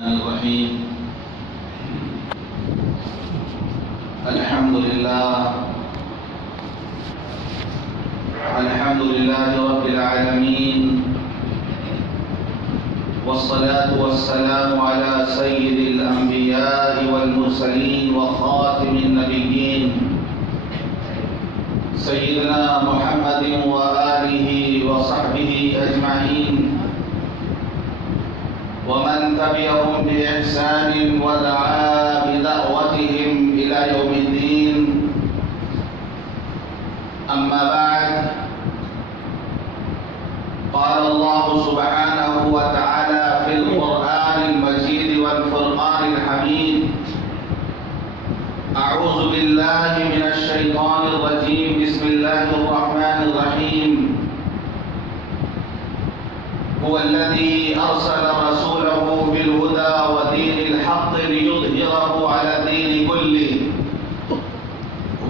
الرحيم. الحمد لله رب العالمين، والصلاة والسلام على سيد الأنبياء والمرسلين وخاتم النبيين سيدنا محمد وآله وصحبه أجمعين، ومن تبعهم بإحسان ودعا بدعوتهم إلى يوم الدين. أما بعد، قال الله سبحانه وتعالى في القرآن المجيد والفرقان الحميد: أعوذ بالله من الشيطان الرجيم، بسم الله الرحمن الرحيم. هو الذي أرسل رسوله بالهدى ودين الحق ليظهره على الدين كله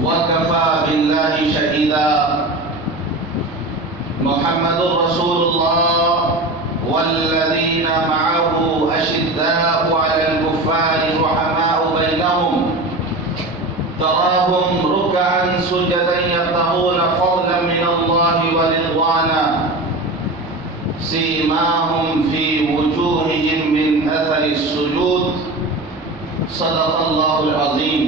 وكفى بالله شهيدا. محمد رسول الله والذين معه أشداء على الكفار رحماء بينهم، تراهم ركعا سجدا يبتغون فضلا من الله ورضوانا، سيماهم في وجوههم من أثر السجود. صدق الله العظيم.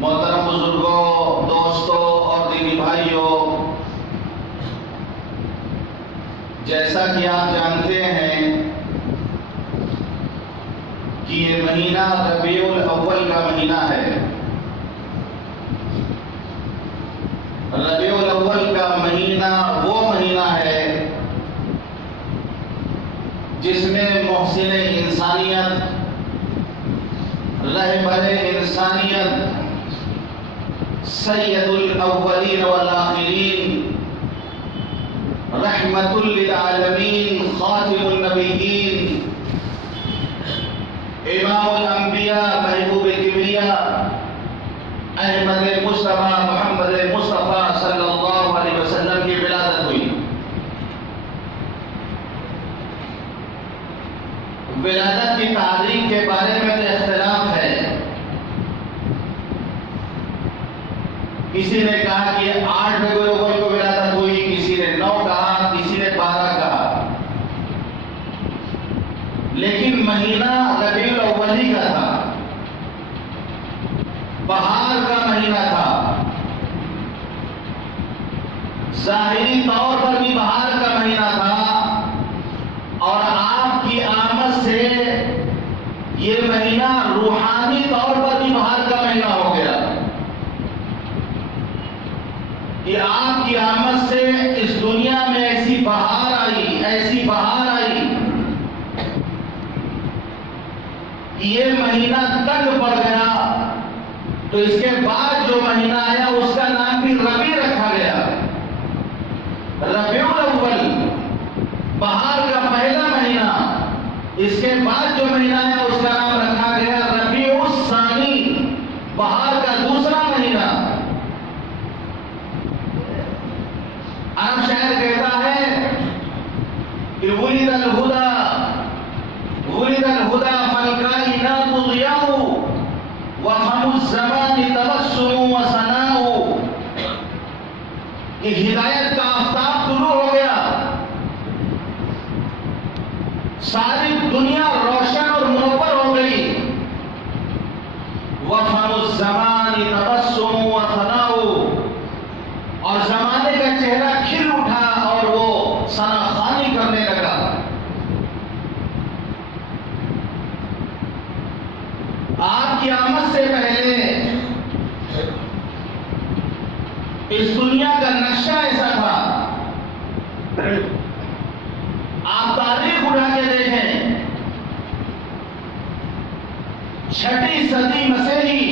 محترم بزرگوں، دوستوں اور دینی بھائیوں، جیسا کہ آپ جانتے ہیں کہ یہ مہینہ ربیع الاول کا مہینہ ہے. ربیع الاول کا مہینہ وہ مہینہ ہے جس میں محسن انسانیت، رہبر انسانیت، سید الاولین والآخرین، رحمت للعالمین، خاتم النبیین، امام الانبیاء، محبوب کبریاء، احمد مصطفیٰ محمد مصطفیٰ صلی اللہ علیہ وسلم کی ولادت ہوئی. ولادت کی تاریخ کے بارے میں تو اختلاف ہے. کسی نے کہا کہ 8 ربیع الاول کو ولادت ہوئی، کسی نے 9 کہا، کسی نے 12 کہا، لیکن مہینہ ربیع الاول ہی کا تھا، بہار کا مہینہ تھا. ظاہری طور پر بھی بہار کا مہینہ تھا، اور آپ کی آمد سے یہ مہینہ روحانی طور پر بھی بہار کا مہینہ ہو گیا. کہ آپ کی آمد سے اس دنیا میں ایسی بہار آئی، ایسی بہار آئی کہ یہ مہینہ تنگ پڑ گیا. تو اس کے بعد جو مہینہ آیا اس کا نام بھی ربیع رکھا گیا. ربیع الاول بہار کا پہلا مہینہ، اس کے بعد جو مہینہ آیا اس کا نام رکھا گیا ربیع الثانی، بہار کا دوسرا مہینہ. عرب شاعر کہتا ہے کہ ولد الہدی فالکائنات ضیاء وفم الزمان تبسم وثناء. کہ ہدایت کا آفتاب طلوع ہو گیا، ساری دنیا روشن اور منور ہو گئی. وفم الزمان تبسم وثناء، اور زمانے کا چہرہ کھل اٹھا اور وہ ثنا خوانی کرنے لگا. آپ کی آمد سے پہلے اس دنیا کا نقشہ ایسا تھا. آپ تاریخ اٹھا کے دیکھیں، 6ٹی صدی مسیحی،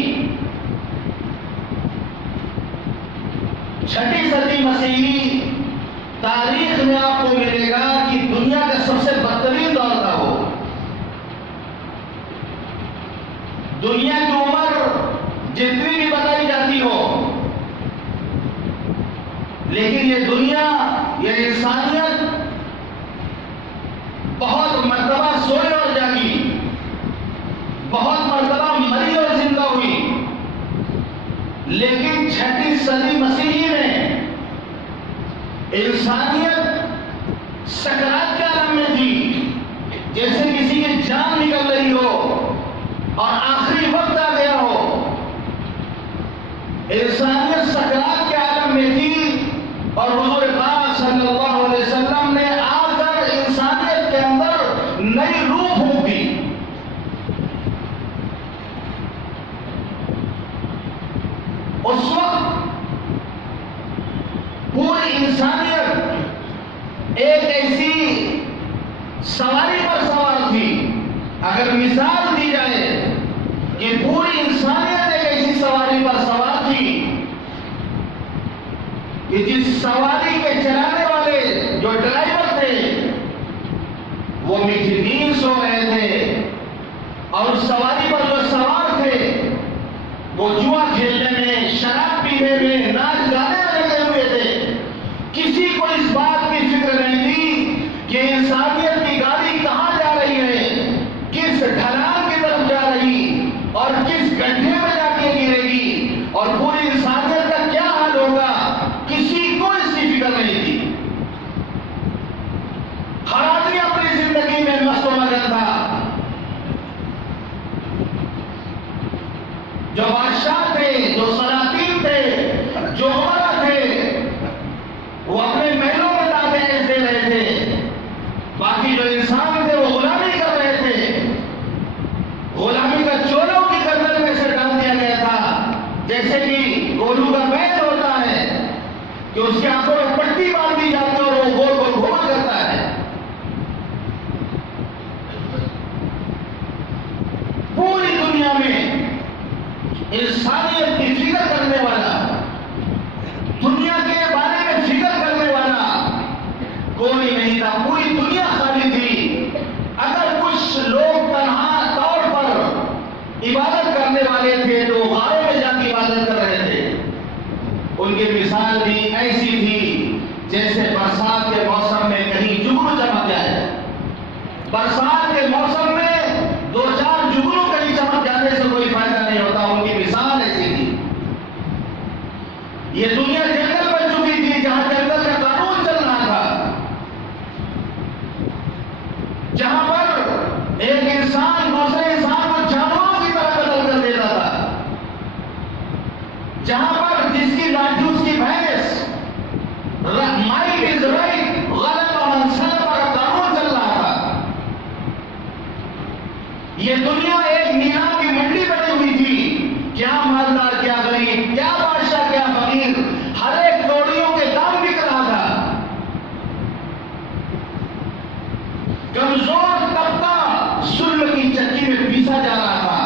6ٹی صدی مسیحی تاریخ میں آپ کو ملے گا کہ دنیا کا سب سے بدترین دور تھا. وہ دنیا کی عمر جتنی بھی بتائی جاتی ہو، لیکن یہ دنیا، یہ انسانیت بہت لیکن 6ٹھی صدی مسیحی میں انسانیت سکرات کے عالم میں تھی، جیسے کسی کی جان نکل رہی ہو اور آخری وقت آ گیا ہو۔ انسانیت سکرات کے عالم میں تھی اور حضور پاک صلی اللہ علیہ وسلم نے آ کر انسانیت کے اندر نئی روح پھونک دی۔ اس وقت پوری انسانیت ایک ایسی سواری پر سوار تھی۔ اگر مثال دی جائے کہ پوری انسانیت ایک ایسی سواری پر سوار تھی کہ جس سواری کے چلانے والے جو ڈرائیور تھے وہ میٹھی نیند سو رہے تھے، اور سواری پر جو سوار تھے وہ جوا کھیلنے میں، شراب پینے میں، ناچ گانے میں لگے ہوئے تھے۔ کسی کو اس بات کی فکر نہیں تھی کہ انسانیت کی گاڑی کہاں جا رہی ہے، کس ڈھلان کی طرف جا رہی اور کس گڈھے میں جا کے گرے گی اور پوری انسانیت کا کیا حال ہوگا، کسی کو اس کی فکر نہیں تھی۔ ہر آدمی اپنی زندگی میں مست و مگن تھا۔ جو بادشاہ تھے، جو سلاطین تھے، جو عمرا تھے، وہ اپنے محلوں میں داتے عیش دے رہے تھے۔ باقی جو انسان تھے وہ غلامی کر رہے تھے۔ غلامی کا چولوں کی گردن میں سے ڈال دیا گیا تھا، جیسے کہ گولو کا بیت ہوتا ہے کہ اس کے آنکھوں میں پٹی باندھ دی جاتی ہے اور وہ گول گول گھوما کرتا ہے۔ پوری دنیا میں انسانیت کی فکر کرنے والا، دنیا کے بارے میں فکر کرنے والا کوئی نہیں تھا۔ پوری دنیا خالی تھی۔ اگر کچھ لوگ تنہا طور پر عبادت کرنے والے تھے تو غاروں میں جا کے عبادت کر رہے تھے۔ ان کی مثال بھی ایسی تھی جیسے برسات کے موسم میں کہیں جگنو چمک جائے۔ برسات کے موسم میں 2-4 جگنو کہیں چمک جانے سے کوئی فائدہ نہیں ہوتا۔ ان کی مثال ایسی تھی۔ یہ دنیا جنگل بن چکی تھی، جہاں جنگل کا قانون چل رہا تھا، جہاں پر ایک انسان دوسرے انسان کو جانوروں کی طرح قتل کر دیتا تھا، جہاں پر جس کی لاٹھی اس کی بھینس، مائٹ از رائٹ، غلط اور انصاف کا قانون چل رہا تھا۔ یہ دنیا ایک نیلام کی منڈی بنی ہوئی تھی۔ کیا مالدار، کیا غریب، کیا بادشاہ، کیا فقیر، ہر ایک کوڑیوں کے دام بک رہا تھا۔ کمزور طبقہ ظلم کی چکی میں پیسا جا رہا تھا۔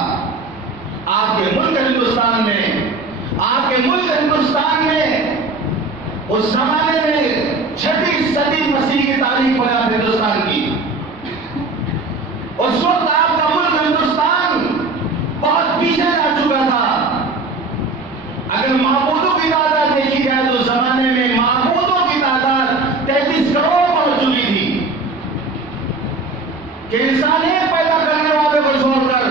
آپ کے ملک ہندوستان میں اس زمانے میں 6ٹھی صدی مسیح کی تاریخ پر آپ ہندوستان کی، اس وقت آپ کا ملک ہندوستان بہت پیچھے جا چکا تھا۔ اگر معبودوں کی تعداد دیکھی جائے تو زمانے میں معبودوں کی تعداد 33 کروڑ پہنچ چکی تھی کہ انسان ایک پیدا کرنے والے کو چھوڑ کر،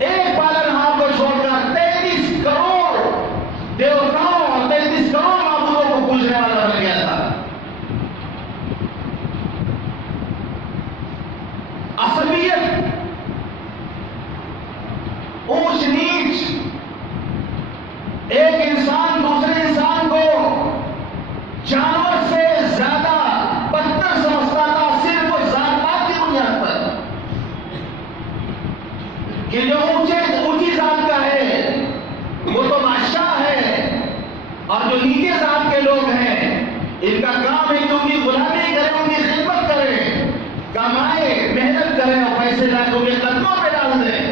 ایک پالنہار کو چھوڑ کر 33 کروڑ دیوتاؤں اور 33 کروڑ معبودوں کو پوجنے والا بن گیا تھا۔ عصبیت، اونچ نیچ، ایک انسان دوسرے انسان کو جانور سے زیادہ بدتر سمجھتا تھا، صرف ذات پات کی بنیاد پر کہ جو اونچی ذات کا ہے وہ تو بادشاہ ہے، اور جو نیچے ذات کے لوگ ہیں ان کا کام ہے کہ ان کی غلامی کریں، ان کی خدمت کریں، کمائے، محنت کریں اور پیسے لا کے ان کے قدموں پہ ڈال دیں۔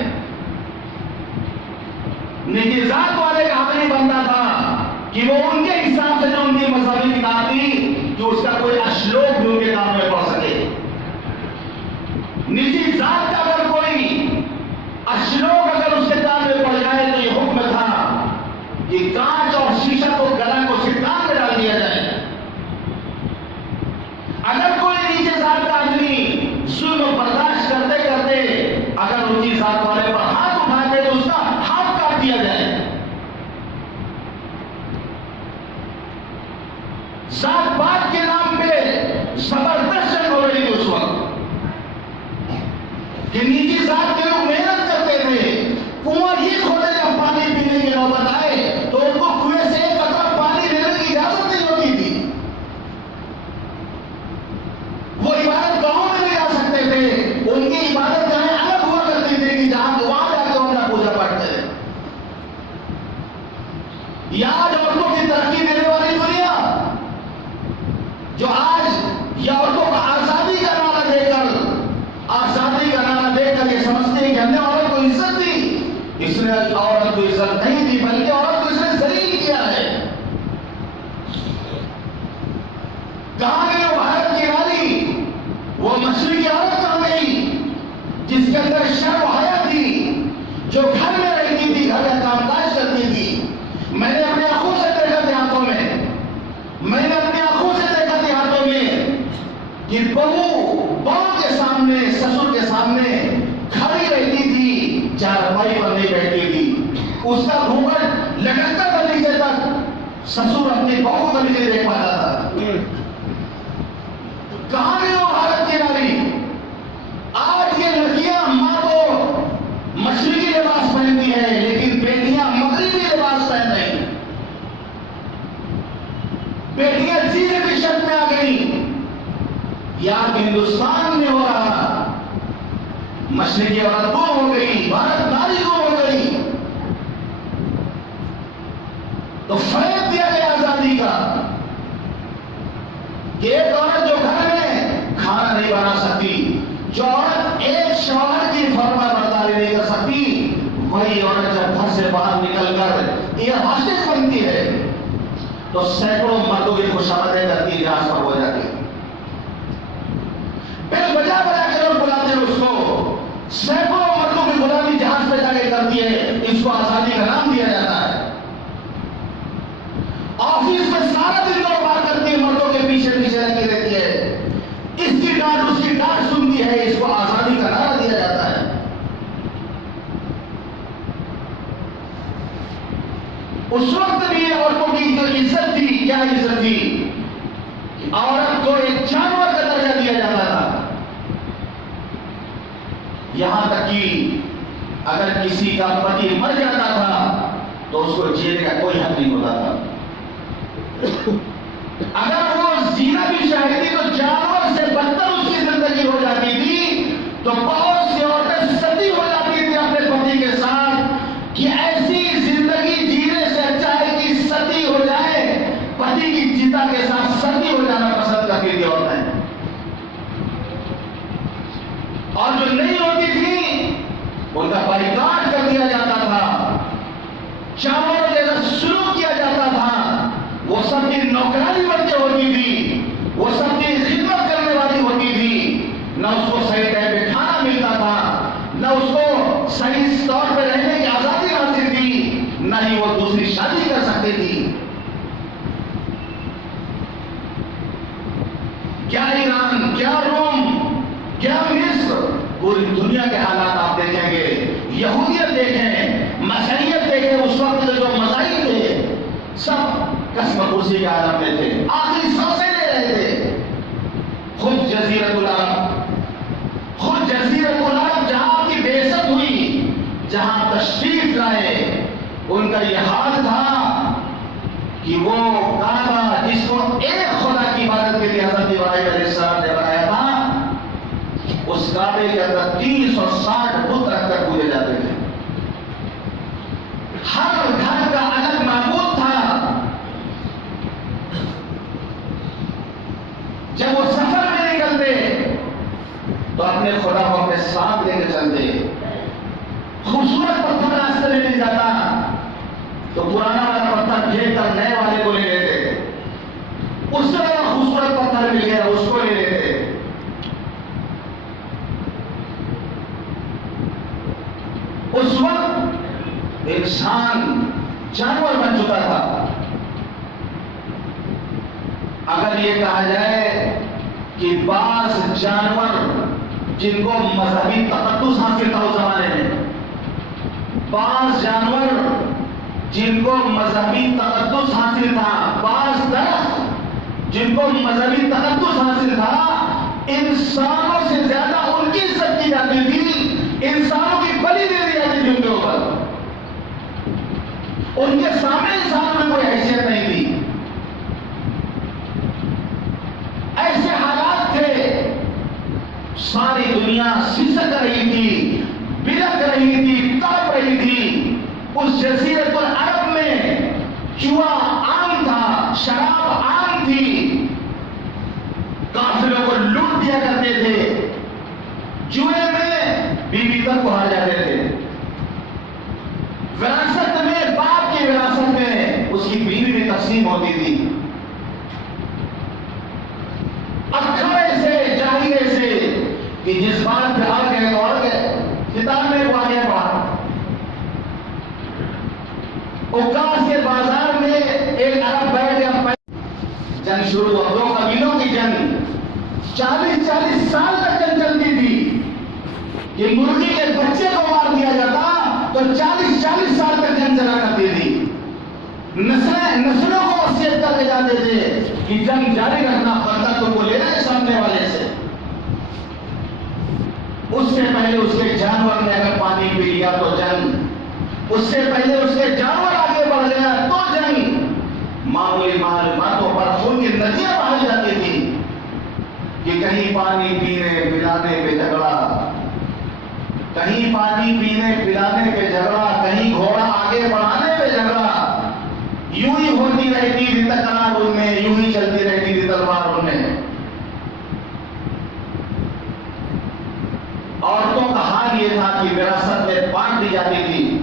نیچے ذات والے کا حق نہیں بنتا تھا کہ وہ ان کے حساب سے جو ان کی مذہبی کتاب تھی کہ اس کا کوئی اشلوک بھی ان کے کام میں پڑ سکے۔ نیچی ذات کا اگر کوئی اشلوک اگر اس کے کام میں پڑ جائے تو یہ حکم تھا کہ کانچ اور شیشہ کو گلا کو سکان میں ڈال دیا جائے۔ اگر کوئی نیچے ذات کا آدمی ظلم برداشت کرتے کرتے اگر اونچی ذات والے پر ہاتھ اٹھاتے تو اس کا ہاتھ کاٹ دیا جائے۔ کہ بہو کے سامنے، سسر کے سامنے کھڑی رہتی تھی، چارپائی پر نہیں بیٹھتی تھی، اس کا گھونگھٹ لٹکتا تھا نیچے تک، سسر اپنی بہو کو نہیں دیکھ پاتا تھا۔ کہاں گئی وہ بھارت کی ناری؟ آج یہ لڑکیاں ماں تو مشرقی لباس پہنتی ہے لیکن بیٹیاں مغربی لباس پہن رہی، بیٹیاں جینے کی شکل میں آ گئی۔ یہاں ہندوستان میں ہو رہا، مشرقی عورت کو ہو گئی، بھارت ناری کو ہو گئی، تو فیض دیا گیا آزادی کا کہ ایک عورت جو گھر میں کھانا نہیں بنا سکتی، جو عورت ایک شوہر کی فرما برداری نہیں کر سکتی، وہی عورت جب گھر سے باہر نکل کر ایئر ہاسٹس بنتی ہے تو سینکڑوں مردوں کی خوشامدیں کرتی ہے، جہاز پر ہو جاتی ہے، پھر بجا بجا کے لوگ بلاتے ہیں اس کو، سینکڑوں مردوں کی غلامی جہاز پہ جا کے کرتی ہے، اس کو آزادی کا نام دیا جاتا ہے۔ آفس میں سارا دن لوگ بات کرتی ہے، مردوں کے پیچھے پیچھے لگی رہتی ہے، اس کی ڈانٹ اس کی ڈانٹ سنتی ہے، اس کو آزادی کا نعرہ دیا جاتا ہے۔ اس وقت بھی عورتوں کی جو عزت تھی، کیا عزت تھی؟ عورت کو ایک جانور کا درجہ دیا جاتا تھا، یہاں تک کہ اگر کسی کا پتی مر جاتا تھا تو اس کو جینے کا کوئی حق نہیں ہوتا تھا، اگر وہ زینا بھی چاہتی تو جانور سے بدتر اس کی زندگی ہو جاتی تھی، تو بہت سی عورتیں ستی ہو جاتی تھی اپنے پتی کے ساتھ کہ ایسی زندگی جینے سے اچھا ہے کہ ستی ہو جائے، پتی کی چتا کے ساتھ ستی ہو جانا پسند کرتی تھی عورتیں، اور جو نہیں ہوتی تھی ان کا بائیکاٹ کر دیا جاتا تھا، جانوروں جیسا سلوک کیا جاتا تھا، وہ سب کی نوکرانی بن کے ہوتی تھی، وہ سب کی خدمت کرنے والی ہوتی تھی، نہ اس کو صحیح ٹائم پہ کھانا ملتا تھا، نہ اس کو صحیح طور پہ رہنے کی آزادی حاصل تھی، نہ ہی وہ دوسری شادی کر سکتی تھی۔ کیا ایران، کیا روم، کیا مصر، پوری دنیا کے حالات آپ دیکھیں گے، یہودیت دیکھیں، مسیحیت دیکھیں، اس وقت جو مذاہب تھے سب قسم کرسی کے عالم میں تھے، آخری سانسیں لے رہے تھے۔ خود جزیرت العرب جہاں آپ کی بعثت ہوئی، جہاں تشریف لائے، ان کا یہ حال تھا کہ وہ کعبہ جس کو ایک خدا کی عبادت کے لیے حضرت ابراہیم علیہ السلام نے بنایا تھا، اس کعبے کے اندر 360 بت رکھ کر پوجے جاتے تھے، ہر گھر کا الگ معبود تھا۔ جب وہ سفر میں نکلتے تو اپنے خدا کو اپنے ساتھ لے کے چلتے، خوبصورت پتھر راستے میں مل جاتا تو پرانا والا پتھر پھینک کر نئے والے کو لے لیتے، اس سے بڑا خوبصورت پتھر مل گیا اس کو لے لیتے۔ اس وقت انسان جانور بن چکا تھا۔ اگر یہ کہا جائے کہ بعض جانور جن کو مذہبی تقدس حاصل تھا اس زمانے میں، بعض جانور جن کو مذہبی تقدس حاصل تھا، بعض درخت جن کو مذہبی تقدس حاصل تھا، انسانوں سے زیادہ ان کی عزت کی جاتی تھی، انسانوں کی بلی دے دی جاتی تھی ان کے اوپر، ان کے سامنے انسانوں میں کوئی حیثیت نہیں تھی۔ ایسے حالات تھے، ساری دنیا سسک رہی تھی، بلک رہی تھی، تڑپ رہی تھی۔ اس جزیرت العرب میں جوا عام تھا، شراب عام تھی، کافروں کو لوٹ دیا کرتے تھے، جوئے میں بیوی تک کو ہار جاتے تھے، وراثت میں باپ کی وراثت میں اس کی بیوی بھی تقسیم ہوتی تھی۔ اکھڑے سے جاہیے سے کہ جس بات پہ آ گئے تو آ گئے، کتاب میں وہ آگے پڑھا، اوکاس کے بازار میں ایک عرب بیٹھ گیا، جنگ شروع ہوا، دو قبیلوں کی جنگ، 40 سال تک جنگ چلتی تھی کہ مرغی کے بچے کو مار دیا جاتا تو 40 سال تک جنگ چلا کرتی تھی. نسلوں کو وصیت کر کے جاتے تھے کہ جنگ جاری رکھنا پڑتا تم کو لینا ہے سامنے والے سے. اس سے پہلے اس کے جانور نے اگر پانی پی لیا تو جنگ, اس سے پہلے اس کے جانور آگے بڑھ گیا تو جنگ. معمولی معلوماتوں پر خون کی ندیاں بہائی جاتی تھی کہ کہیں پانی پینے پلانے پہ جھگڑا, کہیں پانی پینے پلانے پہ جھگڑا, کہیں گھوڑا آگے بڑھانے پہ جھگڑا. یوں ہی ہوتی رہتی تھی تکرار ان میں, یوں ہی چلتی رہتی تھی تلوار ان میں. عورتوں کا حال یہ تھا کہ وراثت میں بانٹ دی جاتی تھی.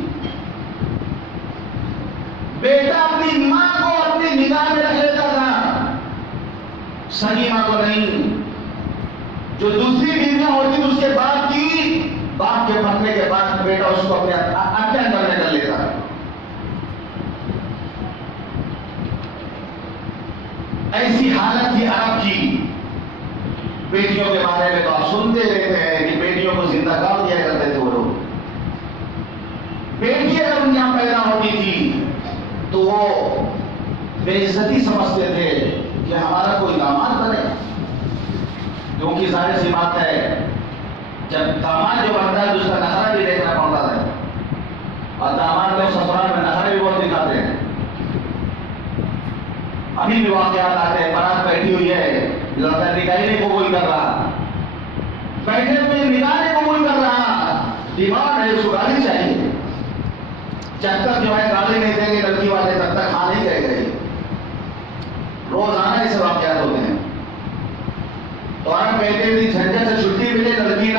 بیٹا اپنی ماں کو اپنی نگاہ میں رکھ لیتا تھا, صحیح ماں کو نہیں. جو دوسری بیویاں ہوتی تھی اس کے باپ کی, باپ کے مرنے کے بعد بیٹا اس کو اپنے اندر میں کر لیتا. ایسی حالت تھی عرب کی. بیٹیوں کے بارے میں تو آپ سنتے رہتے ہیں کہ بیٹیوں کو زندہ کر دیا کرتے تھے وہ لوگ. بیٹی اگر ان یہاں پیدا ہوتی تھی تو وہ بے عزتی سمجھتے تھے کہ ہمارا کوئی داماد بنے, کیونکہ ظاہر سی بات ہے جب داماد جو بنتا ہے تو اس کا نخرہ بھی دیکھنا پڑتا ہے, اور داماد کو سسرال میں نخرے بھی بہت دکھاتے ہیں. ابھی بھی واقعات آتے ہیں, بارات بیٹھی ہوئی ہے, لڑکا نکاح نہیں قبول کر رہا, بیٹھے ہوئے نکاح نہیں قبول کر رہا, ڈیمانڈ ہے اس کو گاڑی چاہیے. جب تک جو ہے گاڑی نہیں دیں گے لڑکی والے تب تک ہاں نہیں کہے گئے. روزانہ ایسے واقعات ہوتے ہیں. تو ہم کہتے تھے جھنجھٹ سے چھٹی ملے, لڑکی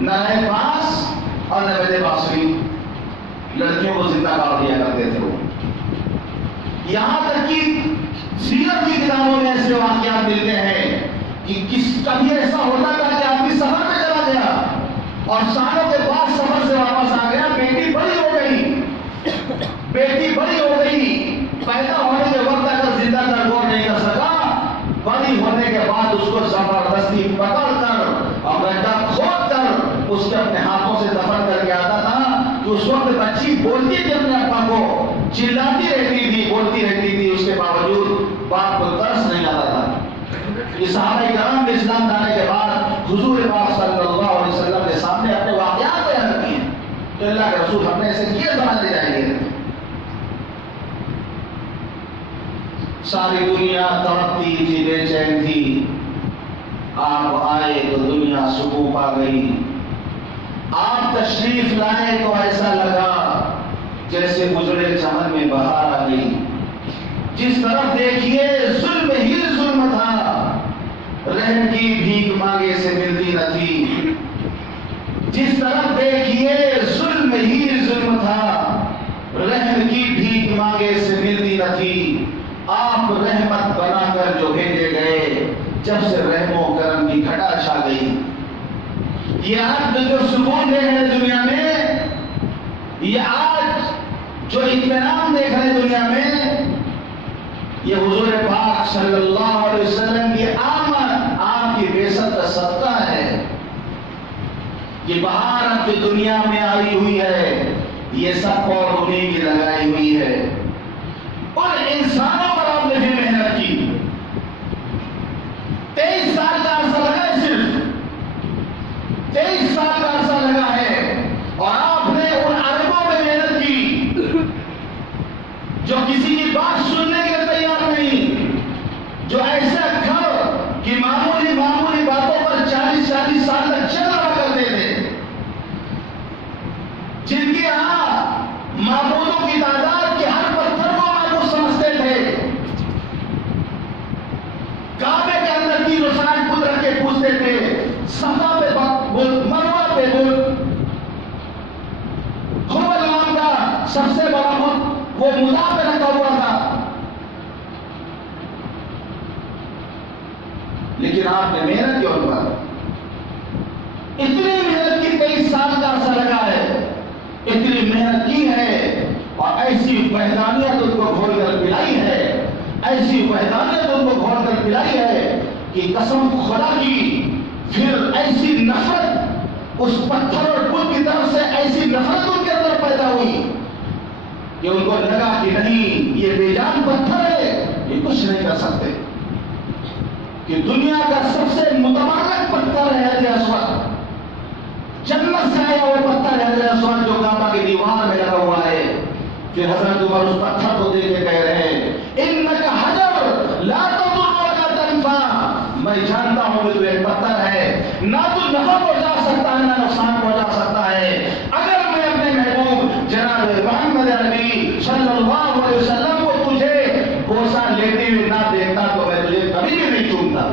نہ رہے پاس اور نہ بجے بانسری, لڑکیوں کو زندہ کر دیا کرتے تھے وہ. یہاں تک کہ سیرت کی کتابوں میں ایسے واقعات ملتے ہیں کہ کبھی ایسا ہوتا تھا کہ آدمی سفر میں چلا گیا اور سالوں کے بعد سفر سے واپس آ گیا, بیٹی بڑی ہو گئی, پیدا ہونے کے وقت اگر زندہ درگور نہیں کر سکا, بڑی ہونے کے بعد اس کو زبردستی پکڑ کر اور گڈھا کھود کر اس کے اپنے ہاتھوں سے دفن کر کے آتا تھا. کہ اس وقت بچی بولتی تھی اپنے ابا کو, چلاتی رہتی تھی, بولتی رہتی تھی, اس کے باوجود باپ کو ترس نہیں آتا تھا. صحابہ کرام نے اسلام لانے کے بعد حضور پاک صلی اللہ علیہ وسلم کے سامنے اپنے واقعات بیان کیے تو اللہ کے رسول ہم نے ایسے کیے سمجھ لے جائیں گے. ساری دنیا تڑپتی تھی, بے چین تھی, آپ آئے تو دنیا سکون پا گئی. آپ تشریف لائے تو ایسا لگا جیسے گزرے چمن میں بہار آ گئی. جس طرف دیکھیے ظلم ہی ظلم تھا, رحم کی بھیک مانگے سے ملتی نہ تھی. جس طرف دیکھیے ظلم ہی ظلم تھا, رحم کی بھیک مانگے سے ملتی نہ تھی. آپ رحمت بنا کر جو بھیجے گئے, جب سے رحم و کرم کی گھٹا چھا گئی. یہ آج جو سکون دے ہیں دنیا میں, یہ آج جو اطمینان دیکھ رہے ہیں دنیا میں, یہ حضور پاک صلی اللہ علیہ وسلم کی آمد, آپ کی بعثت کا صدقہ ہے. یہ بہار اب جو دنیا میں آئی ہوئی ہے, یہ سب کو انہیں کی لگائی ہوئی ہے. اور انسانوں پر آپ نے بھی محنت کی. 23 سال کا عرصہ لگا ہے, صرف 23 سال کا عرصہ لگا ہے, اور آپ نے ان عربوں میں محنت کی جو کسی کی بات سننے کے لیے تیار نہیں, جو ایسا گھر کہ معمولی باتوں پر 40 سال تک چل رہا کرتے تھے, جن کے یہاں معبودوں کی تعداد کے ہر پتھر کو معبود سمجھتے تھے. کعبے کے اندر 3 روشنائن خود رکھ کے پوچھتے تھے, صفا پہ بت, مروہ پہ بت, حبل نام کا سب سے بڑا بت وہ مدا پہ رکھا ہوا تھا. لیکن آپ نے محنت کی ان پر, اتنی محنت کی, 23 سال کا عرصہ لگا ہے, اتنی محنت کی ہے, اور ایسی وحدانیت ان کو گھول کر پلائی ہے, ایسی وحدانیت ان کو گھول کر پلائی ہے کہ قسم خدا کی پھر ایسی نفرت اس پتھر اور بت کی طرف سے ایسی نفرت ان کے اندر پیدا ہوئی کہ ان کو لگا کہ نہیں یہ بے جان پتھر ہے، یہ کچھ نہیں کر سکتے. کہ دنیا کا سب سے متبرک پتھر ہے حجر اسود، جنت سے آیا وہ پتھر ہے حجر اسود جو کعبہ کی دیوار میں لگا ہوا ہے. پھر حضرت عمر اس پتھر کو دیکھ کے کہہ رہے ہیں انک حجر لا تضر ولا تنفع، میں جانتا ہوں کہ تو ایک پتھر ہے، نہ تو نفع پہنچا سکتا ہے نہ نقصان پہنچا سکتا ہے. اگر میں اپنے محبوب جناب محمد عربی صلی اللہ علیہ وسلم کو تجھے بوسہ لیتے ہوئے نہ دیکھتا تو میں تجھے کبھی بھی نہیں چومتا.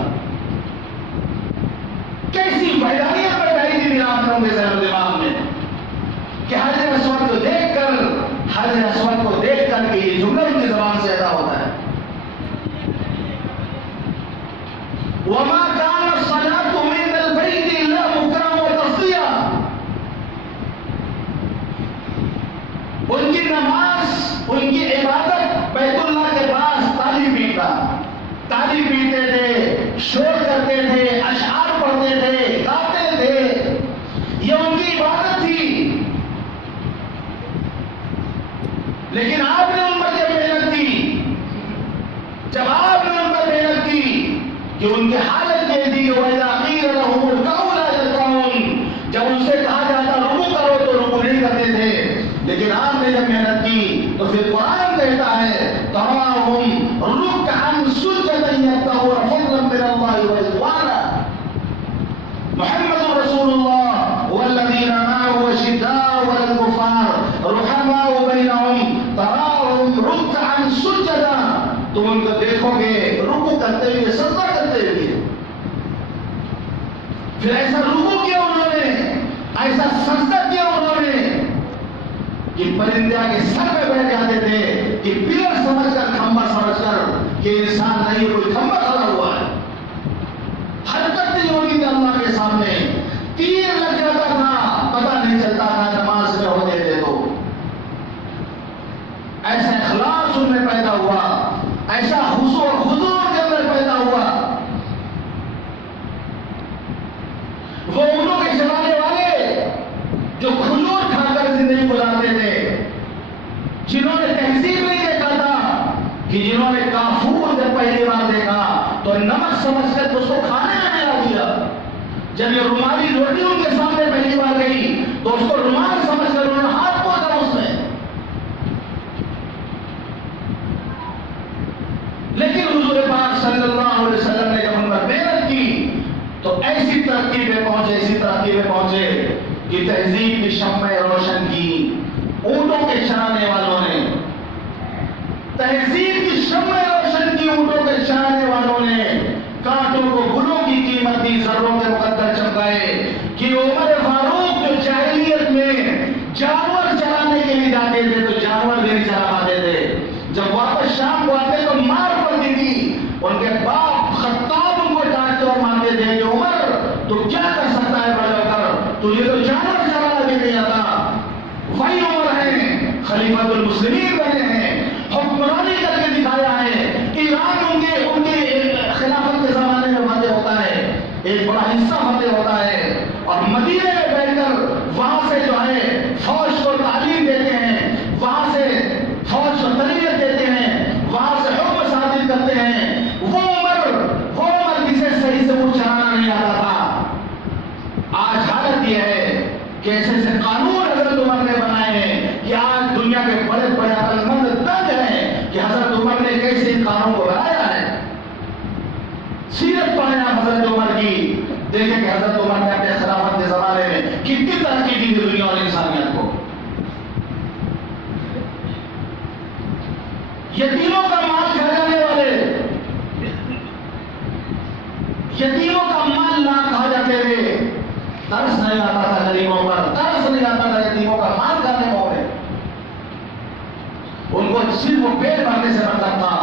کیسی وحدانیت پیدائی تھی میرا آنکھوں کے ذہن و دماغ میں کہ حجر اسود کو دیکھ کر، حجر اسود کو دیکھ کر کہ یہ جملہ ان کی زبان سے ادا ہوتا ہے. وَمَا كَانَ الصَّلَاةُ مِنَ الْبَيْتِ إِلَّا مُكْرًا وَتَصْدِيًا، ان کی نماز، ان کی عبادت بیت اللہ کے پاس تالی پیٹا، تالی پیتے تھے، شور کرتے تھے، اشعار پڑھتے تھے، گاتے تھے، یہ ان کی عبادت تھی. لیکن آپ نے ان پر جب محنت کی، جب آپ نے ان پر محنت کی کہ ان کی حالت یہ تھی کہ وَإِذَا قِيلَ لَهُمُ ارْكَعُوا لَا يَرْكَعُونَ، جب ان سے کہا جاتا رکوع کرو تو رکوع نہیں کرتے تھے. لیکن آپ نے جب محنت کی تو پھر قرآن کہتا ہے تَرَاهُمْ رُكَّعًا سُجَّدًا يَبْتَغُونَ فَضْلًا مِنَ اللَّهِ وَرِضْوَانًا. محمد رسول اللہ والذین معه أشداء علی الکفار رحماء بینہم تراہم رکعا سجدا. تم ان کو دیکھو گے رکوع کرتے ہوئے، سجدہ کرتے ہوئے. پھر ایسا رکوع کیا انہوں نے، ایسا سجدہ کیا انہوں نے کہ پرندے کے سر پہ بیٹھ جاتے تھے کہ پلر سمجھ کر، کھمبا سمجھ کر کہ انسان نہیں کوئی کھمبا کھڑا ہوا ہے. حرکت نہیں ہوتی تھی اللہ کے سامنے، تیر لگ جاتا تھا پتہ نہیں چلتا تھا نماز میں ہوتے تھے. تو ایسا اخلاص ان میں پیدا ہوا، ایسا خضوع اور خضوع کے اندر پیدا ہوا. وہ اونٹوں کے چلانے والے جو کھجور کھا کر زندگی گزارتے تھے، جنہوں نے تہذیب نہیں دیکھا تھا، کہ جنہوں نے کافور جب پہلی بار دیکھا تو نمک سمجھ کر اس کو کھانے میں ملا دیا. جب یہ رومالی روٹی ان کے سامنے پہلی بار گئی تو اس کو رومال سمجھ کر انہوں نے ہاتھ پوچھا اس میں. لیکن حضور پاک صلی اللہ علیہ وسلم نے جب ان پر محنت کی تو ایسی ترقی پہ پہنچے، ایسی ترقی پہ پہنچے کہ تہذیب کی شمع روشن کی اونٹوں کے چرانے والوں نے، تہذیب کی شمع روشن کی اونٹوں کے چرانے والوں نے. کانٹوں کو گلوں کی قیمت دی، ذروں کے مقدر چمکائے. کہ عمر فاروق جو جاہلیت میں جانور چرانے کے لیے جاتے تھے تو جانور بھی نہیں چرا پاتے تھے، جب واپس شام کو آتے تو مار پڑتی تھی. ان کے باپ خطاب ان کو ڈانٹتے اور مارتے تھے کہ عمر تو کیا کر سکتا ہے بڑے ہو کر، تجھے تو جانور چرانا بھی نہیں آتا. وہی عمر ہے، خلیفۃ المسلمین بنے ہیں، حکمرانی کر کے دکھایا ہے. ایران ان کے خلافت کے زمانے میں فتح ہوتا ہے، ایک بڑا حصہ فتح ہوتا ہے، اور مدینے میں بیٹھ کر وہاں سے جو ہے فوج کو تعلیم دیتے ہیں، وہاں سے فوج کو تربیت دیتے ہیں، وہاں سے حکم صادر کرتے ہیں. وہ عمر جسے صحیح سے وہ چلانا نہیں آتا تھا. آج حالت یہ ہے کہ ایسے ایسے قانون حضرت عمر نے بنائے ہیں کہ آج دنیا کے بڑے بڑے عقل مند تنگ ہیں کہ حضرت عمر نے کیسے ان قانون کو بنایا ہے. سیرت پڑھیں آپ حضرت عمر کی، دیکھیں کہ حضرت عمر نے اپنے خلافت کے زمانے میں کتنی ترقی کی تھی دنیا اور انسانیت کو. یتیموں کا مال کھا جانے والے، یتیموں کا مال نہ کھا جاتے تھے. ترس نہیں آتا تھا غریبوں پر، ترس نہیں آتا تھا یتیموں کا مال کھانے والے. ان کو صرف پیٹ بھرنے سے مطلب تھا،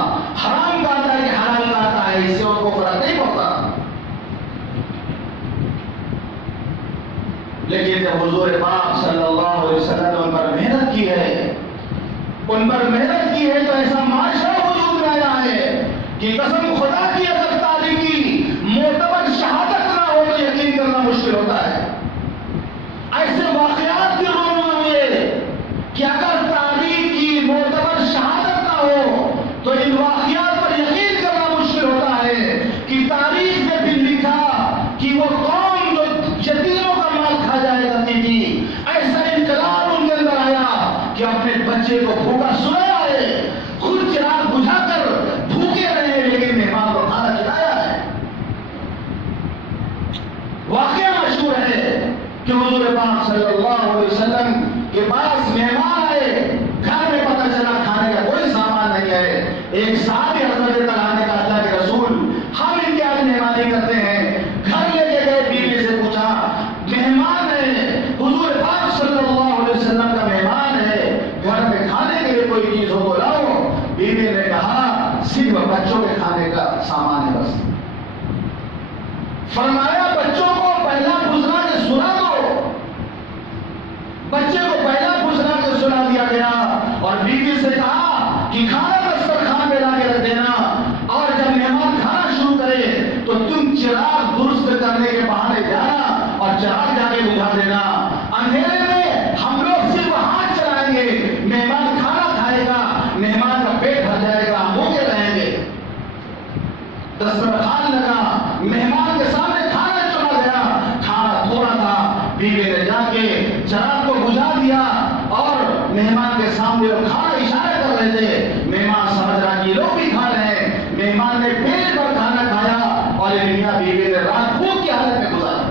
حرام کا آتا ہے کہ حلال کا آتا ہے اس سے ان کو فرق نہیں پڑتا. لیکن جب حضور پاک صلی اللہ علیہ وسلم نے ان پر محنت کی ہے، ان پر محنت کی ہے تو ایسا معاشرہ وجود میں آیا ہے کہ قسم خدا کی اگر تعلیم کی کہ حضور پاک صلی اللہ علیہ وسلم کے پاس مہمان آئے، گھر میں پتہ چلا کھانے کا کوئی سامان نہیں ہے۔ ایک صحابی حضرت تک نے کہا اللہ کے رسول ہم ان کی آج مہمانی کرتے ہیں، گھر لے کے گئے، بیوی سے پوچھا مہمان ہے، حضور پاک صلی اللہ علیہ وسلم کا مہمان ہے، گھر میں کھانے کے لیے کوئی چیز ہو تو لاؤ۔ بیوی نے کہا صرف بچوں کے کھانے کا سامان ہے بس۔ فرمایا بچوں کو پہلا گزرا کے سنا دو، بچے کو پہلا گزرا کے سنا دیا گیا، اور بیوی سے کہا کہ کھانا دسترخوان پہ لا کے رکھ دینا، اور جب مہمان کھانا شروع کرے تو تم چراغ درست کرنے کے بہانے جانا اور چراغ جا کے بجھا دینا، اندھیرے میں ہم لوگ صرف ہاتھ چلائیں گے، مہمان کھانا کھائے گا، مہمان کا پیٹ بھر جائے گا، ہم بھوکے رہیں گے۔ دسترخوان لگا، مہمان کے سامنے کھانا چلا گیا، کھانا تھوڑا تھا، بیوی نے جا کے چراغ کو بجھا دیا، اور مہمان کے سامنے وہ کھانا اشارہ کر رہے تھے، مہمان سمجھ رہا کہ لوگ بھی کھا رہے ہیں، مہمان نے پیٹ پر کھانا کھایا، اور یہ میاں بیوی نے رات بھوک کی حالت میں گزارا۔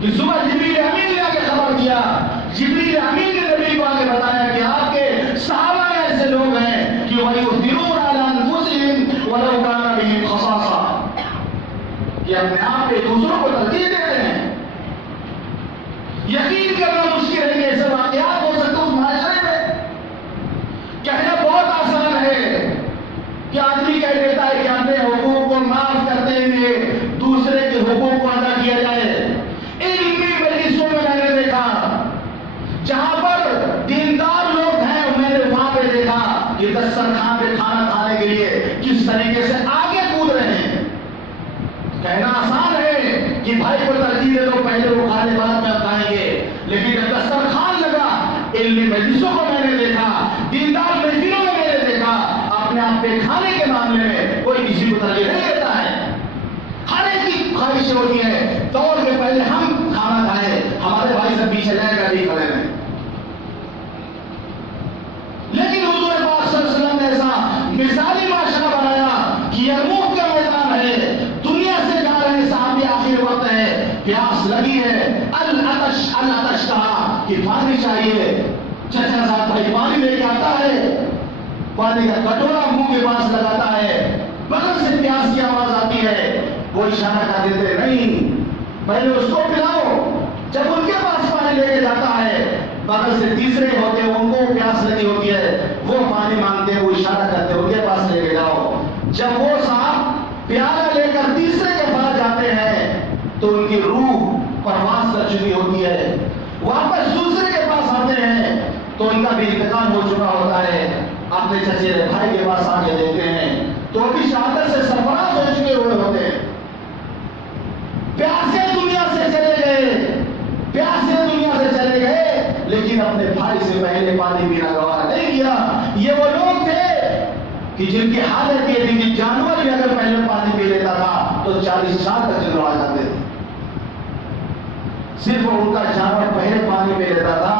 کہ صبح جبریل امین نے آ کے خبر دیا، جبریل امین نے نبی کو آ کے بتایا کہ آپ کے صحابہ میں ایسے لوگ ہیں کہ وَيُؤْثِرُونَ عَلَىٰ أَنفُسِهِمْ وَلَوْ كَانَ بِهِمْ خَصَاصَةٌ، کہ اپنے آپ پہ دوسروں کو ترجیح دیتے ہیں۔ یقین کرنا مشکل ہے کہ ایسے واقعات ہو سکتے اس معاشرے میں۔ کہنا بہت آسان ہے کہ آدمی کہہ دیتا ہے کہ اپنے حقوق کو معاف کر دیں گے، دوسرے کے حقوق کو ادا کیا جائے۔ علمی مجلسوں میں میں نے دیکھا جہاں پر دیندار لوگ ہیں، میں نے وہاں پہ دیکھا کہ دسترخوان پہ کھانا کھانے کے لیے کس طریقے سے آگے کود رہے ہیں۔ کہنا آسان ہے کہ بھائی کو ترجیح دے دو، پہلے وہ کھانے بعد میں کھائیں گے، لیکن جب دسترخوان لگا، علمی مجلسوں کو میں نے دیکھا، دیندار محفلوں میں میں نے دیکھا، اپنے آپ پہ کھانے کے معاملے میں کوئی کسی کو ترجیح نہیں دیتا ہے۔ ہر ایک کی خواہش ہوتی ہے دوڑ کے پہلے ہم کھانا کھائیں، ہمارے بھائی سے پیچھے جائے گا نہیں کھڑے ہیں۔ لیکن حضور پاک صلی اللہ علیہ وسلم نے ایسا مثالی معاشرہ بنایا کہ یرموک کا میدان ہے، دنیا سے جا رہے صحابی، آخر وقت ہے، پیاس لگی ہے، العطش کہا کہ پانی چاہیے، چچا صاحب بھائی پانی لے کے آتا ہے، پانی کا کٹورا منہ کے پاس لگاتا ہے، بغل سے پیاس کی آواز آتی ہے، وہ اشارہ کر دیتے نہیں پہلے اس کو پلاؤ۔ جب ان کے پاس پانی لے کے جاتا ہے، بغل سے تیسرے ہوتے ہیں، ان کو پیاس لگی ہوتی ہے، وہ پانی مانگتے ہیں، وہ اشارہ کرتے ہیں ان کے پاس لے کے جاؤ۔ جب وہ صاحب پیالہ لے کر تیسرے کے پاس جاتے ہیں تو ان کی روح پرواز کر چکی ہوتی ہے، واپس دوسرے کے پاس آتے ہیں تو ان کا بھی انتقال ہو چکا ہوتا ہے، اپنے چچیرے بھائی کے پاس آ کے دیتے ہیں تو بھی شہادت سے سرفراز ہو چکے ہوئے ہوتے ہیں۔ پیاسے دنیا سے چلے گئے، پیاسے دنیا سے چلے گئے، لیکن اپنے بھائی سے پہلے پانی پینا گوارا نہیں کیا۔ یہ وہ لوگ تھے کہ جن کی حالت یہ تھی کہ جانور بھی اگر پہلے پانی پی لیتا تھا تو 40 سال تک جلوا جاتے تھے۔ صرف ان کا جانور پہلے پانی پی لیتا تھا،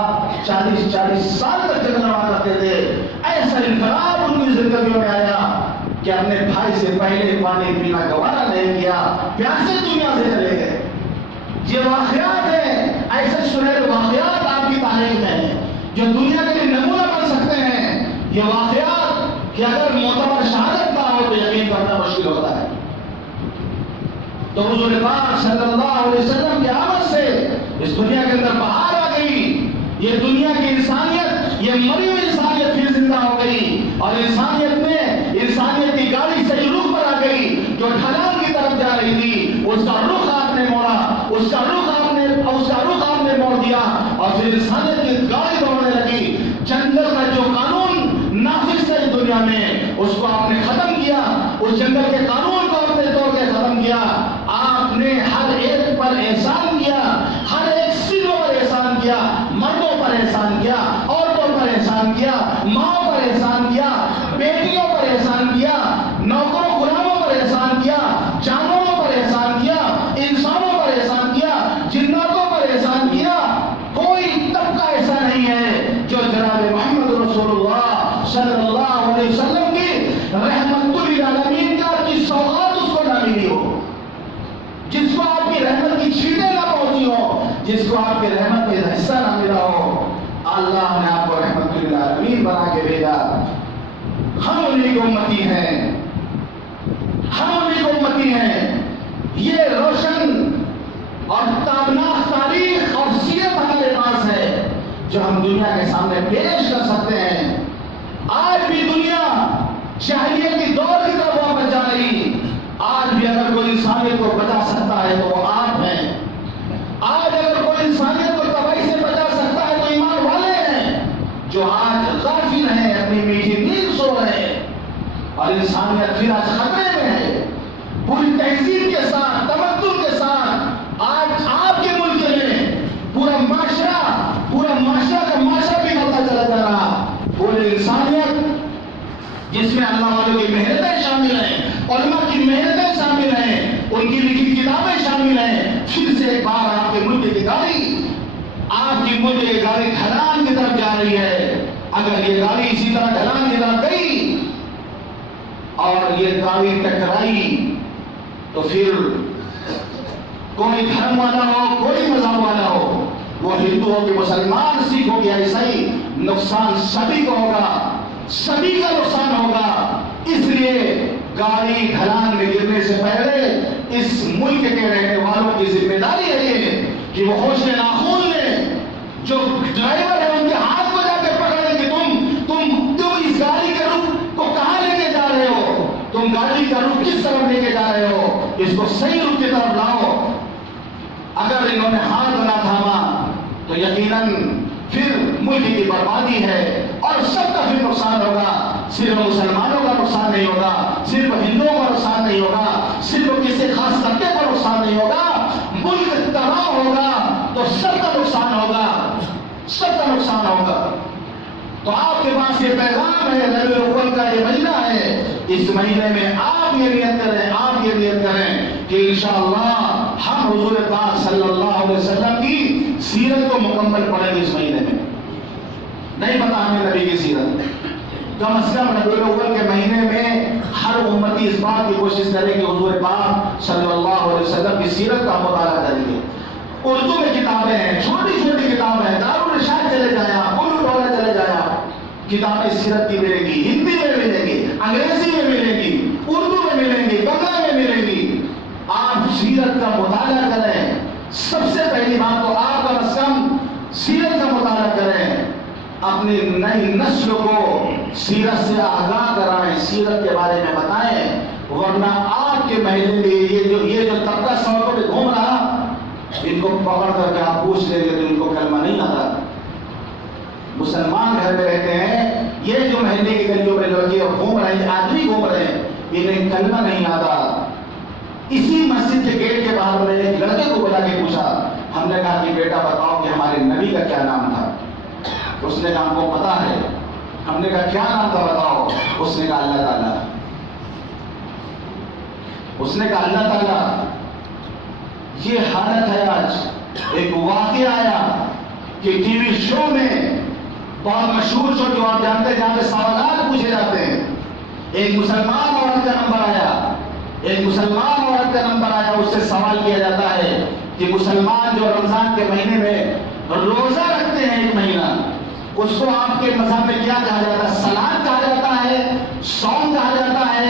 40 سال تک جلوا کرتے تھے۔ ایسا انقلاب ان کی زندگیوں میں آیا کہ اپنے بھائی سے پہلے پانی پینا گوارا نہیں کیا، پیاسے دنیا سے چلے گئے۔ یہ واقعات ہیں، ایسے سنہرے واقعات آپ کی تاریخ میں ہیں جو دنیا کے لیے نمونہ بن سکتے ہیں۔ یہ واقعات کہ اگر معتبر شہادت نہ ہو تو یقین کرنا مشکل ہوتا ہے۔ تو حضور پاک صلی اللہ علیہ وسلم کی آمد سے اس دنیا کے اندر بہار آ گئی، یہ دنیا کی انسانیت، یہ مری ہوئی انسانیت پھر زندہ ہو گئی، اور انسانیت میں انسانیت کی گاڑی صحیح رخ پر آ گئی، جو ڈھلان کی طرف جا رہی تھی اس کا رخ آپ نے موڑا، اس کا رخ آپ نے موڑ دیا، اور پھر انسانیت کی گاڑی دوڑنے لگی۔ جنگل کا جو قانون نافذ ہے دنیا میں اس کو آپ نے ختم کیا، اس جنگل کے قانون کو آپ نے توڑ کے ختم کیا۔ آپ نے ہر ایک پر احسان کیا، ہر ایک سنوں پر احسان کیا، مردوں پر احسان کیا، عورتوں پر احسان کیا، ماں پر احسان کیا، بیٹیوں پر احسان کیا، نوکروں غلاموں پر احسان کیا، جانوروں پر احسان کیا، انسانوں پر احسان کیا، جناتوں پر احسان کیا۔ کوئی طبقہ ایسا نہیں ہے جو جناب محمد رسول اللہ صلی اللہ علیہ وسلم کی رحمت للعالمین کا کی سوغات اس کو نہ ملی ہو، جس کو آپ کی رحمت کی چھینٹیں نہ جس کو آپ کے رحمت میں حصہ نہ ملا ہو، اللہ نے آپ کو رحمت للعالمین بنا کے بھیجا۔ ہم انہیں کو امتی ہیں، ہم انہیں کو امتی ہیں۔ یہ روشن اور تابناک تاریخ اور سیرت ہمارے پاس ہے جو ہم دنیا کے سامنے پیش کر سکتے ہیں۔ آج بھی دنیا جاہلیت کی دور کی طرف واپس جا رہی۔ آج بھی اگر کوئی انسانیت کو بچا سکتا ہے تو وہ آپ ہیں۔ آج اگر کوئی انسانیت کو تباہی سے بچا سکتا ہے تو ایمان والے ہیں جو آج غافل ہیں، اپنی میٹھی نیند سو رہے ہیں، اور انسانیت پھر آج خطرے میں ہے۔ پوری تہذیب کے ساتھ، تمدن کے ساتھ آج آپ کے ملک میں پورا معاشرہ کا معاشرہ بھی ہوتا چلا جا رہا۔ پوری انسانیت جس میں اللہ والوں کی محنتیں شامل ہیں، علماء کی محنتیں شامل ہیں، ان کی لکھی کتابیں شامل ہیں، پھر سے ایک بار آپ کے ملک کی گاڑی ڈھلان کی طرف جا رہی ہے۔ اگر یہ گاڑی اسی طرح ڈھلان کی طرف گئی اور یہ گاڑی ٹکرائی تو پھر کوئی دھرم والا ہو، کوئی مذہب والا ہو، وہ ہندو ہو کہ مسلمان، سکھ ہو کہ عیسائی، نقصان سبھی کو ہوگا، سبھی کا نقصان ہوگا۔ اس لیے گاڑی ڈھلان میں گرنے سے پہلے اس ملک کے رہنے والوں کی ذمہ داری ہے یہ کہ وہ ہوش ناخون لیں، جو ڈرائیور ہے ان کے ہاتھ کو جا کے پکڑیں کہ تم اس گاڑی کے رخ کو کہاں لے کے جا رہے ہو، تم گاڑی کا رخ کس طرف لے کے جا رہے ہو، اس کو صحیح رخ کی طرف لاؤ۔ اگر انہوں نے ہاتھ نہ تھاما تو یقیناً پھر ملک کی بربادی ہے اور سب کا پھر نقصان ہوگا۔ صرف مسلمانوں کا نقصان نہیں ہوگا، صرف ہندوؤں کا نقصان نہیں ہوگا، صرف کسی خاص طبقے کا نقصان نہیں ہوگا، ملک تباہ ہوگا تو سب کا نقصان ہوگا، سب کا نقصان ہوگا۔ تو آپ کے پاس یہ پیغام ہے، ربیع الاول کا یہ مہینہ ہے، اس مہینے میں آپ یہ نیت کریں کہ انشاءاللہ ہم حضور پاک صلی اللہ علیہ وسلم کی سیرت کو مکمل پڑھیں گے اس مہینے میں۔ نہیں پتا ہمیں نبی کی سیرت، کم از کم ربیع الاول کے مہینے میں ہر امتی اس بات کی کوشش کرے کہ حضور پاک صلی اللہ علیہ وسلم کی سیرت کا مطالعہ کریں گے۔ اردو میں کتابیں ہیں، چھوٹی چھوٹی کتابیں ہیں، دارالرشاد چلے جایا، ٹولہ چلے جایا، کتابیں سیرت کی ملیں گی، ہندی میں ملیں گی، انگریزی میں ملیں گی، اردو میں ملیں گی، بنگلہ میں ملیں گی۔ آپ سیرت کا مطالعہ کریں۔ سب سے پہلی بات تو آپ کم از کم سیرت کا مطالعہ کریں، اپنی نئی نسل کو سیرت سے آگاہ کرائیں، سیرت کے بارے میں بتائیں، ورنہ آپ کے محلے میں یہ جو طبقہ سڑکوں پہ گھوم رہا، ان کو پکڑ کر کے آپ پوچھ لیں گے تو ان کو کلمہ نہیں آتا۔ مسلمان گھر میں رہتے ہیں، یہ جو محلے کی گلیوں میں لڑکے گھوم رہے ہیں، آدمی گھوم رہے ہیں، انہیں کلمہ نہیں آتا۔ اسی مسجد کے گیٹ کے باہر میں ایک لڑکے کو بلا کے پوچھا، ہم نے کہا کہ بیٹا بتاؤ کہ ہمارے نبی کا کیا نام تھا؟ اس نے کہا ہم کو پتا ہے۔ ہم نے کہا کیا نام تھا بتاؤ؟ اس نے کہا اللہ تعالیٰ۔ اس نے کہا اللہ تعالیٰ۔ یہ حالت ہے آج۔ ایک واقعہ آیا کہ ٹی وی شو میں، بہت مشہور شو جو آپ جانتے ہیں جہاں پہ سوالات پوچھے جاتے ہیں، ایک مسلمان عورت کا نمبر آیا، اس سے سوال کیا جاتا ہے کہ مسلمان جو رمضان کے مہینے میں روزہ رکھتے ہیں ایک مہینہ، اس کو آپ کے مذہب میں کیا کہا جاتا ہے؟ صلاۃ کہا جاتا ہے، صوم کہا جاتا ہے،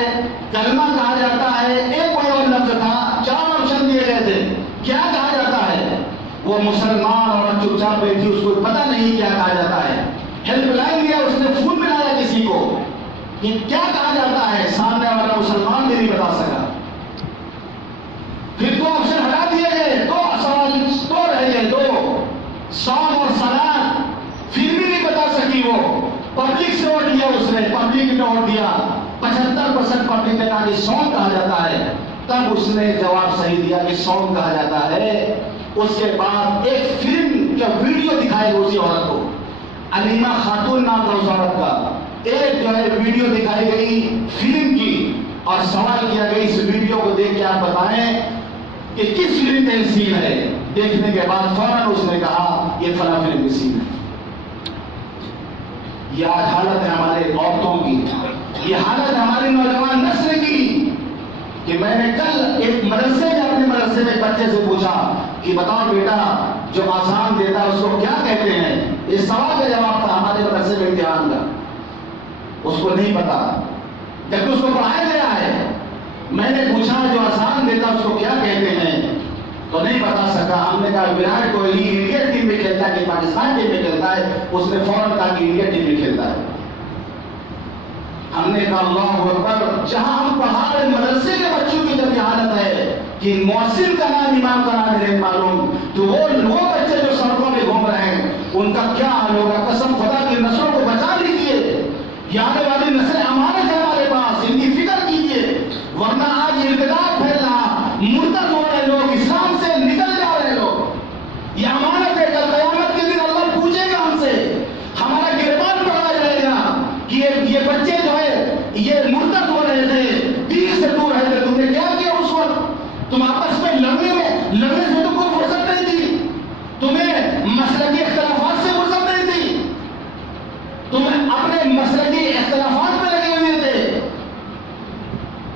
کلمہ کہا جاتا ہے، ایک کوئی اور لفظ تھا، 4 آپشن دیے گئے تھے، کیا کہا جاتا ہے؟ وہ مسلمان عورت چپ چاپ بیٹھی، اس کو پتہ نہیں کیا کہا جاتا ہے۔ ہیلپ لائن دیا، اس نے فون ملایا کسی کو کہ کیا کہا جاتا ہے، سامنے والا مسلمان بھی نہیں بتا سکا۔ پھر 2 آپشن ہٹا دیے گئے، 2 سوال 2 رہ گئے، 2 صوم اور صلاۃ، پھر بھی نہیں بتا سکی وہ۔ پبلک سے ووٹ لیا اس نے، پبلک نے ووٹ دیا، 75% پبلک نے کہا کہ صوم کہا جاتا ہے۔ تب اس نے جواب صحیح دیا کہ صوم کہا جاتا ہے۔ اس کے بعد ایک فلم کا ویڈیو دکھائے اسی عورت کو، علیمہ خاتون نام تھا اس عورت کا، ایک جو ہے ویڈیو دکھائی گئی فلم کی، اور سوال کیا گیا اس ویڈیو کو دیکھ کے آپ بتائیں کہ کس فلم کا سین ہے۔ دیکھنے کے بعد فوراً اس نے کہا یہ فلاں فلم کی سین ہے۔ یہ آج حالت ہے ہمارے عورتوں کی، یہ حالت ہے ہماری نوجوان نسل کی، کہ میں نے کل ایک مدرسے میں اپنے مدرسے میں بچے سے پوچھا کہ بتاؤ بیٹا جو آسان دیتا ہے اس کو کیا کہتے ہیں؟ اس سوال کا جواب تھا ہمارے مدرسے میں امتحان کا، اس کو نہیں پتا جبکہ اس کو پڑھایا گیا ہے۔ میں نے پوچھا جو آسان دیتا ہے اس کو کیا کہتے ہیں تو نہیں بتا سکا۔ ہم نے کہا وراٹ کوہلی انڈین ٹیم میں کھیلتا ہے کہ پاکستان ٹیم میں کھیلتا ہے؟ اس نے فوراً کہا کہ انڈین ٹیم میں کھیلتا ہے۔ ہم نے کہا اللہ اکبر، جہاں ہم پڑھا مدرسے کے بچوں کی جب یہ حالت ہے کہ محسن کا نام امام کا نام نہیں معلوم، تو وہ بچے جو سڑکوں میں گھوم رہے ہیں ان کا کیا حال ہوگا؟ قسم خدا کی نسلوں کو بچا لیجیے، یہ آنے والی نسلیں امانت ہے ہمارے پاس، ان کی فکر کیجیے، ورنہ آج ارتداد پھیل رہا، مرتد ہو رہے لوگ، اسلام سے نکل جا رہے لوگ، یہ امانت ہے۔ کل قیامت کے دن اللہ پوچھے گا ہم سے، ہمارا گریبان پڑا جائے گا کہ یہ بچے جو ہے یہ مرتد ہو رہے تھے، دین سے دور رہے تھے، تم نے کیا کیا اس وقت؟ تم آپس میں لڑنے سے تو کوئی فرصت نہیں تھی، تمہیں مسلکی اختلافات سے فرصت نہیں تھی، تم اپنے مسلکی اختلافات میں لگے ہوئے تھے۔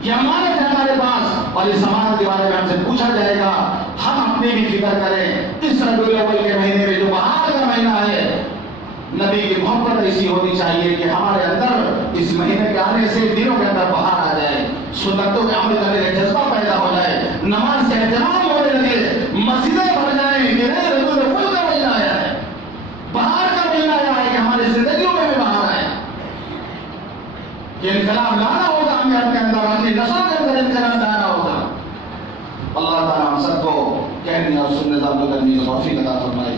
یہ امانت ہے ہمارے پاس اور اس امانت کے بارے میں ہم سے پوچھا جائے گا۔ ہم اپنے بھی فکر کریں، اس ربیع الاول کے مہینے میں جو بہار کا مہینہ ہے، نبی کی محبت ایسی ہونی چاہیے کہ ہمارے اندر اس مہینے کے آنے سے دلوں کے اندر بہار آ جائے، سنتوں کے عمل کرنے کا جذبہ پیدا ہو جائے، نماز سے اہتمام ہونے لگے، مسجدیں بھر جائیں کہ نہیں ربیع الاول کا مہینہ آیا ہے، بہار کا مہینہ آیا ہے کہ ہماری زندگیوں میں بھی بہار آئے۔ یہ انقلاب لانا ہوگا، ہمیں اپنے اندر، اپنی نسلوں کے اندر انقلاب لانا ہوگا۔ اللہ تعالیٰ ہم سب کو کہنے اور سننے ضابطوں کرنے کی توفیق عطا فرمائے۔